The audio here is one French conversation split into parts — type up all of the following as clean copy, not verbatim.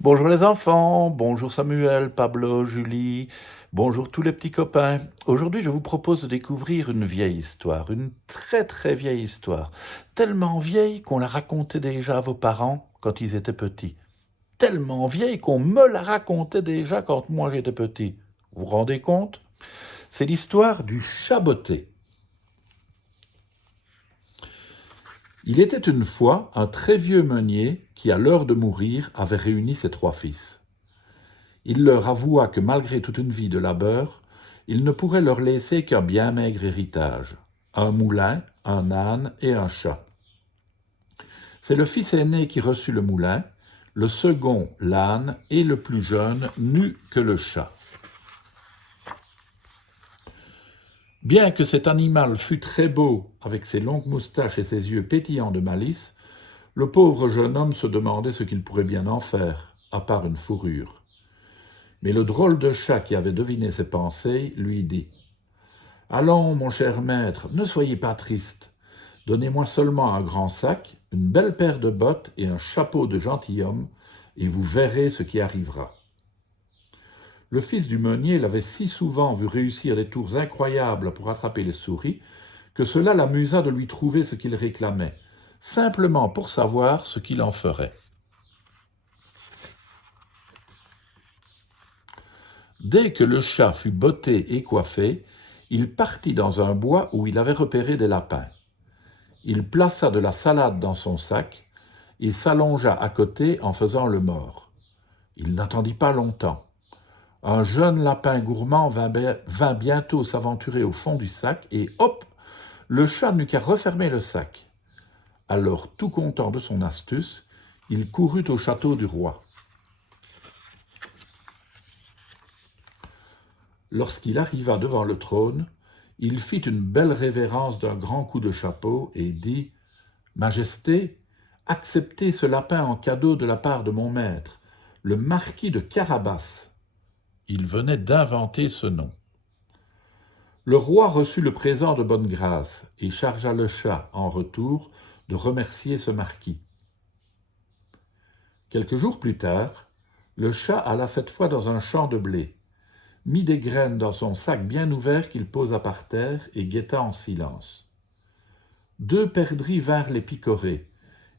Bonjour les enfants, bonjour Samuel, Pablo, Julie, bonjour tous les petits copains. Aujourd'hui, je vous propose de découvrir une vieille histoire, une très très vieille histoire, tellement vieille qu'on la racontait déjà à vos parents quand ils étaient petits, tellement vieille qu'on me la racontait déjà quand moi j'étais petit. Vous vous rendez compte? C'est l'histoire du chat botté. Il était une fois un très vieux meunier qui, à l'heure de mourir, avait réuni ses trois fils. Il leur avoua que malgré toute une vie de labeur, il ne pourrait leur laisser qu'un bien maigre héritage, un moulin, un âne et un chat. C'est le fils aîné qui reçut le moulin, le second l'âne et le plus jeune n'eut que le chat. Bien que cet animal fût très beau, avec ses longues moustaches et ses yeux pétillants de malice, le pauvre jeune homme se demandait ce qu'il pourrait bien en faire, à part une fourrure. Mais le drôle de chat qui avait deviné ses pensées lui dit « Allons, mon cher maître, ne soyez pas triste. Donnez-moi seulement un grand sac, une belle paire de bottes et un chapeau de gentilhomme, et vous verrez ce qui arrivera. » Le fils du meunier l'avait si souvent vu réussir des tours incroyables pour attraper les souris que cela l'amusa de lui trouver ce qu'il réclamait, simplement pour savoir ce qu'il en ferait. Dès que le chat fut botté et coiffé, il partit dans un bois où il avait repéré des lapins. Il plaça de la salade dans son sac et s'allongea à côté en faisant le mort. Il n'attendit pas longtemps. Un jeune lapin gourmand vint bientôt s'aventurer au fond du sac et hop, le chat n'eut qu'à refermer le sac. Alors, tout content de son astuce, il courut au château du roi. Lorsqu'il arriva devant le trône, il fit une belle révérence d'un grand coup de chapeau et dit « Majesté, acceptez ce lapin en cadeau de la part de mon maître, le marquis de Carabas. » Il venait d'inventer ce nom. Le roi reçut le présent de bonne grâce et chargea le chat, en retour, de remercier ce marquis. Quelques jours plus tard, le chat alla cette fois dans un champ de blé, mit des graines dans son sac bien ouvert qu'il posa par terre et guetta en silence. Deux perdrix vinrent les picorer,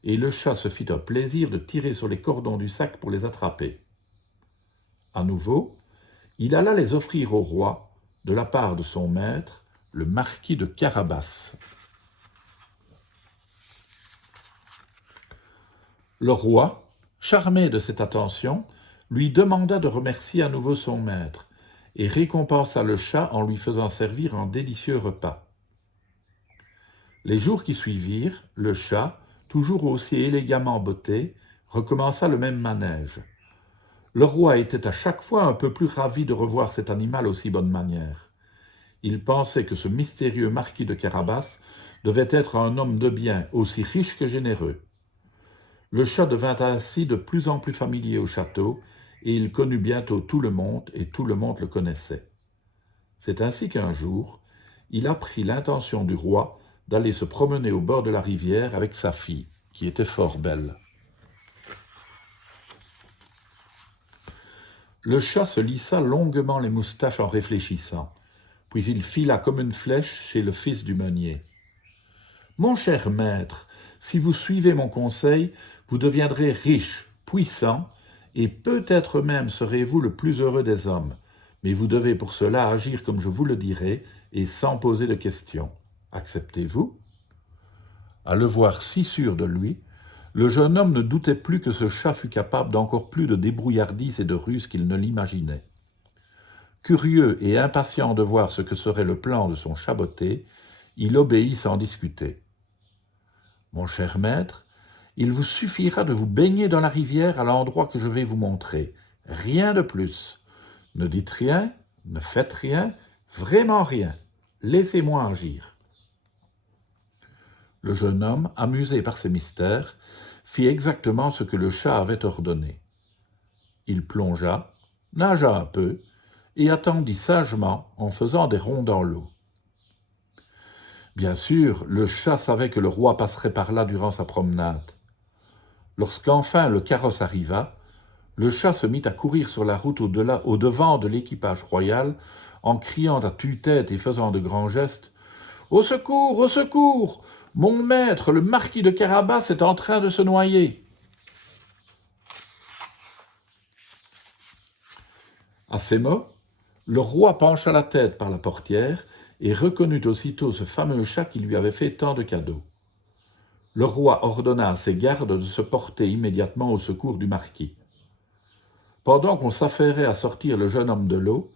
et le chat se fit un plaisir de tirer sur les cordons du sac pour les attraper. À nouveau, il alla les offrir au roi, de la part de son maître, le marquis de Carabas. Le roi, charmé de cette attention, lui demanda de remercier à nouveau son maître, et récompensa le chat en lui faisant servir un délicieux repas. Les jours qui suivirent, le chat, toujours aussi élégamment botté, recommença le même manège. Le roi était à chaque fois un peu plus ravi de revoir cet animal aussi bonne manière. Il pensait que ce mystérieux marquis de Carabas devait être un homme de bien, aussi riche que généreux. Le chat devint ainsi de plus en plus familier au château, et il connut bientôt tout le monde, et tout le monde le connaissait. C'est ainsi qu'un jour, il apprit l'intention du roi d'aller se promener au bord de la rivière avec sa fille, qui était fort belle. Le chat se lissa longuement les moustaches en réfléchissant, puis il fila comme une flèche chez le fils du meunier. « Mon cher maître, si vous suivez mon conseil, vous deviendrez riche, puissant, et peut-être même serez-vous le plus heureux des hommes, mais vous devez pour cela agir comme je vous le dirai et sans poser de questions. Acceptez-vous » À le voir si sûr de lui, le jeune homme ne doutait plus que ce chat fût capable d'encore plus de débrouillardise et de ruse qu'il ne l'imaginait. Curieux et impatient de voir ce que serait le plan de son chat botté, il obéit sans discuter. « Mon cher maître, il vous suffira de vous baigner dans la rivière à l'endroit que je vais vous montrer. Rien de plus. Ne dites rien, ne faites rien, vraiment rien. Laissez-moi agir. » Le jeune homme, amusé par ces mystères, fit exactement ce que le chat avait ordonné. Il plongea, nagea un peu, et attendit sagement en faisant des ronds dans l'eau. Bien sûr, le chat savait que le roi passerait par là durant sa promenade. Lorsqu'enfin le carrosse arriva, Le chat se mit à courir sur la route au-devant de l'équipage royal, en criant à tue-tête et faisant de grands gestes. « Au secours! Au secours! Mon maître, le marquis de Carabas, est en train de se noyer !» À ces mots, le roi pencha la tête par la portière et reconnut aussitôt ce fameux chat qui lui avait fait tant de cadeaux. Le roi ordonna à ses gardes de se porter immédiatement au secours du marquis. Pendant qu'on s'affairait à sortir le jeune homme de l'eau,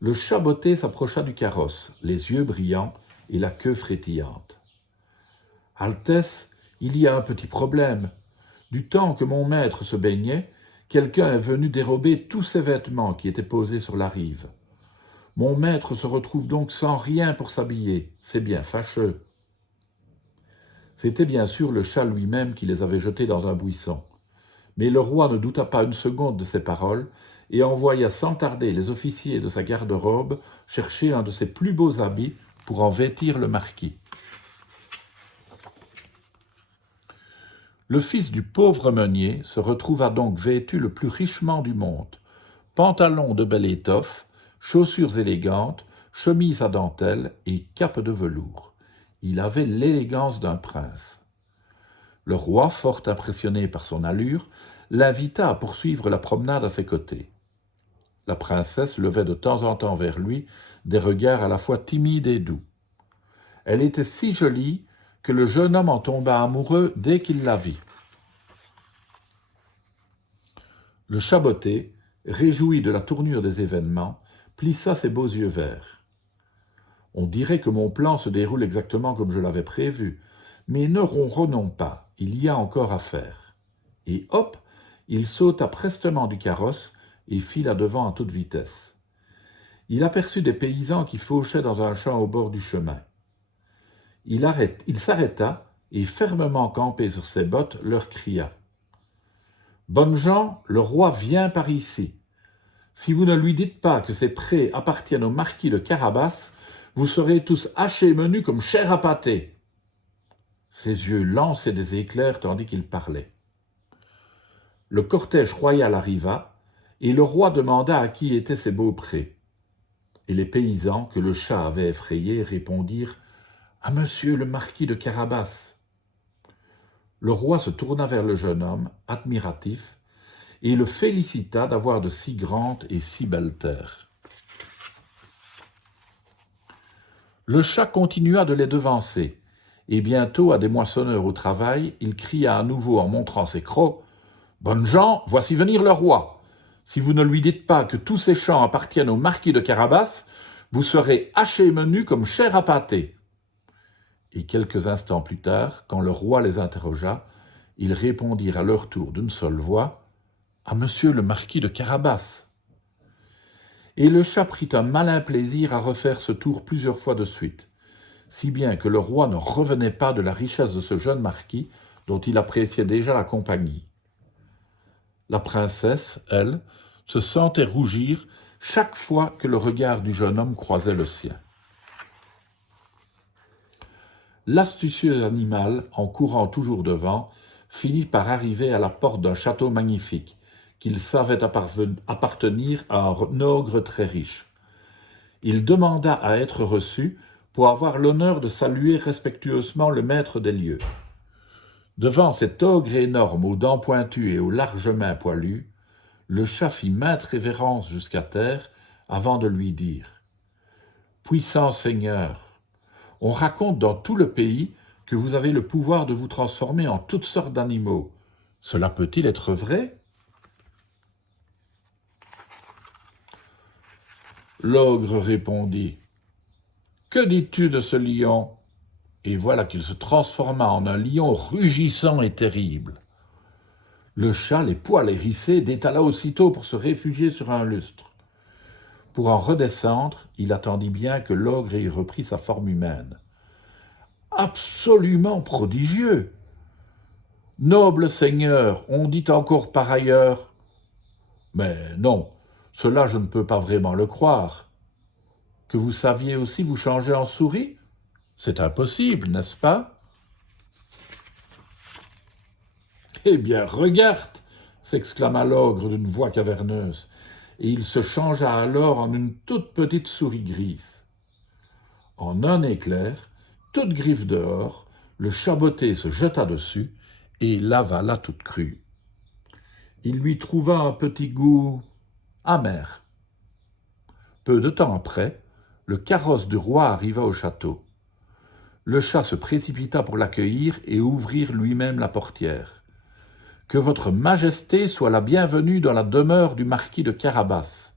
le chat botté s'approcha du carrosse, les yeux brillants et la queue frétillante. « Altesse, il y a un petit problème. Du temps que mon maître se baignait, quelqu'un est venu dérober tous ses vêtements qui étaient posés sur la rive. Mon maître se retrouve donc sans rien pour s'habiller. C'est bien fâcheux. » C'était bien sûr le chat lui-même qui les avait jetés dans un buisson. Mais le roi ne douta pas une seconde de ces paroles et envoya sans tarder les officiers de sa garde-robe chercher un de ses plus beaux habits pour en vêtir le marquis. Le fils du pauvre meunier se retrouva donc vêtu le plus richement du monde, pantalon de belle étoffe, chaussures élégantes, chemise à dentelle et cape de velours. Il avait l'élégance d'un prince. Le roi, fort impressionné par son allure, l'invita à poursuivre la promenade à ses côtés. La princesse levait de temps en temps vers lui des regards à la fois timides et doux. Elle était si jolie que le jeune homme en tomba amoureux dès qu'il la vit. Le chat botté, réjoui de la tournure des événements, plissa ses beaux yeux verts. « On dirait que mon plan se déroule exactement comme je l'avais prévu, mais ne ronronnons pas, il y a encore à faire. » Et hop, il sauta prestement du carrosse et fila devant à toute vitesse. Il aperçut des paysans qui fauchaient dans un champ au bord du chemin. Il s'arrêta et, fermement campé sur ses bottes, leur cria « Bonnes gens, le roi vient par ici. Si vous ne lui dites pas que ces prés appartiennent au marquis de Carabas, vous serez tous hachés menus comme chair à pâté. » Ses yeux lançaient des éclairs tandis qu'il parlait. Le cortège royal arriva, et le roi demanda à qui étaient ces beaux prés. Et les paysans, que le chat avait effrayés, répondirent « À monsieur le marquis de Carabas. » Le roi se tourna vers le jeune homme, admiratif, et le félicita d'avoir de si grandes et si belles terres. Le chat continua de les devancer, et bientôt, à des moissonneurs au travail, il cria à nouveau en montrant ses crocs « Bonnes gens, voici venir le roi. Si vous ne lui dites pas que tous ces champs appartiennent au marquis de Carabas, vous serez hachés menus comme chair à pâté. » Et quelques instants plus tard, quand le roi les interrogea, ils répondirent à leur tour d'une seule voix « À monsieur le marquis de Carabas. » Et le chat prit un malin plaisir à refaire ce tour plusieurs fois de suite, si bien que le roi ne revenait pas de la richesse de ce jeune marquis dont il appréciait déjà la compagnie. La princesse, elle, se sentait rougir chaque fois que le regard du jeune homme croisait le sien. L'astucieux animal, en courant toujours devant, finit par arriver à la porte d'un château magnifique, qu'il savait appartenir à un ogre très riche. Il demanda à être reçu pour avoir l'honneur de saluer respectueusement le maître des lieux. Devant cet ogre énorme aux dents pointues et aux larges mains poilues, le chat fit maintes révérences jusqu'à terre avant de lui dire « Puissant Seigneur, on raconte dans tout le pays que vous avez le pouvoir de vous transformer en toutes sortes d'animaux. Cela peut-il être vrai ?» L'ogre répondit « Que dis-tu de ce lion ?» Et voilà qu'il se transforma en un lion rugissant et terrible. Le chat, les poils hérissés, détala aussitôt pour se réfugier sur un lustre. Pour en redescendre, il attendit bien que l'ogre ait repris sa forme humaine. Absolument prodigieux! Noble Seigneur, on dit encore par ailleurs. Mais non, cela je ne peux pas vraiment le croire. Que vous saviez aussi vous changer en souris? C'est impossible, n'est-ce pas? Eh bien, regarde, s'exclama l'ogre d'une voix caverneuse, et il se changea alors en une toute petite souris grise. En un éclair, toute griffe dehors, le chaboté se jeta dessus et l'avala toute crue. Il lui trouva un petit goût amer. Peu de temps après, le carrosse du roi arriva au château. Le chat se précipita pour l'accueillir et ouvrir lui-même la portière. « Que votre majesté soit la bienvenue dans la demeure du marquis de Carabas. »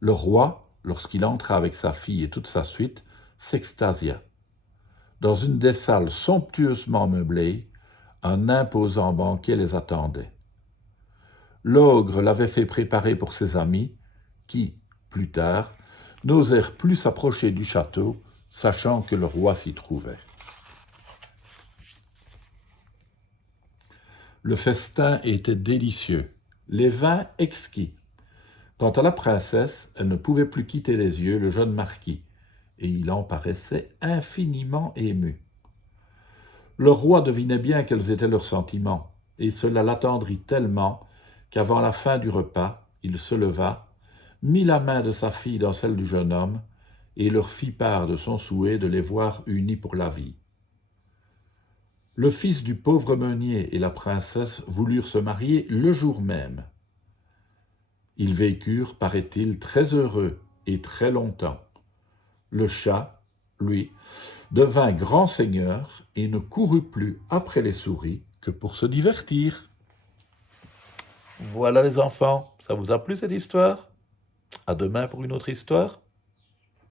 Le roi, lorsqu'il entra avec sa fille et toute sa suite, s'extasia. Dans une des salles somptueusement meublées, un imposant banquet les attendait. L'ogre l'avait fait préparer pour ses amis, qui, plus tard, n'osèrent plus s'approcher du château, sachant que le roi s'y trouvait. Le festin était délicieux, les vins exquis. Quant à la princesse, elle ne pouvait plus quitter des yeux le jeune marquis, et il en paraissait infiniment ému. Le roi devinait bien quels étaient leurs sentiments, et cela l'attendrit tellement qu'avant la fin du repas, il se leva, mit la main de sa fille dans celle du jeune homme, et leur fit part de son souhait de les voir unis pour la vie. Le fils du pauvre meunier et la princesse voulurent se marier le jour même. Ils vécurent, paraît-il, très heureux et très longtemps. Le chat, lui, devint grand seigneur et ne courut plus après les souris que pour se divertir. Voilà les enfants, ça vous a plu cette histoire? À demain pour une autre histoire.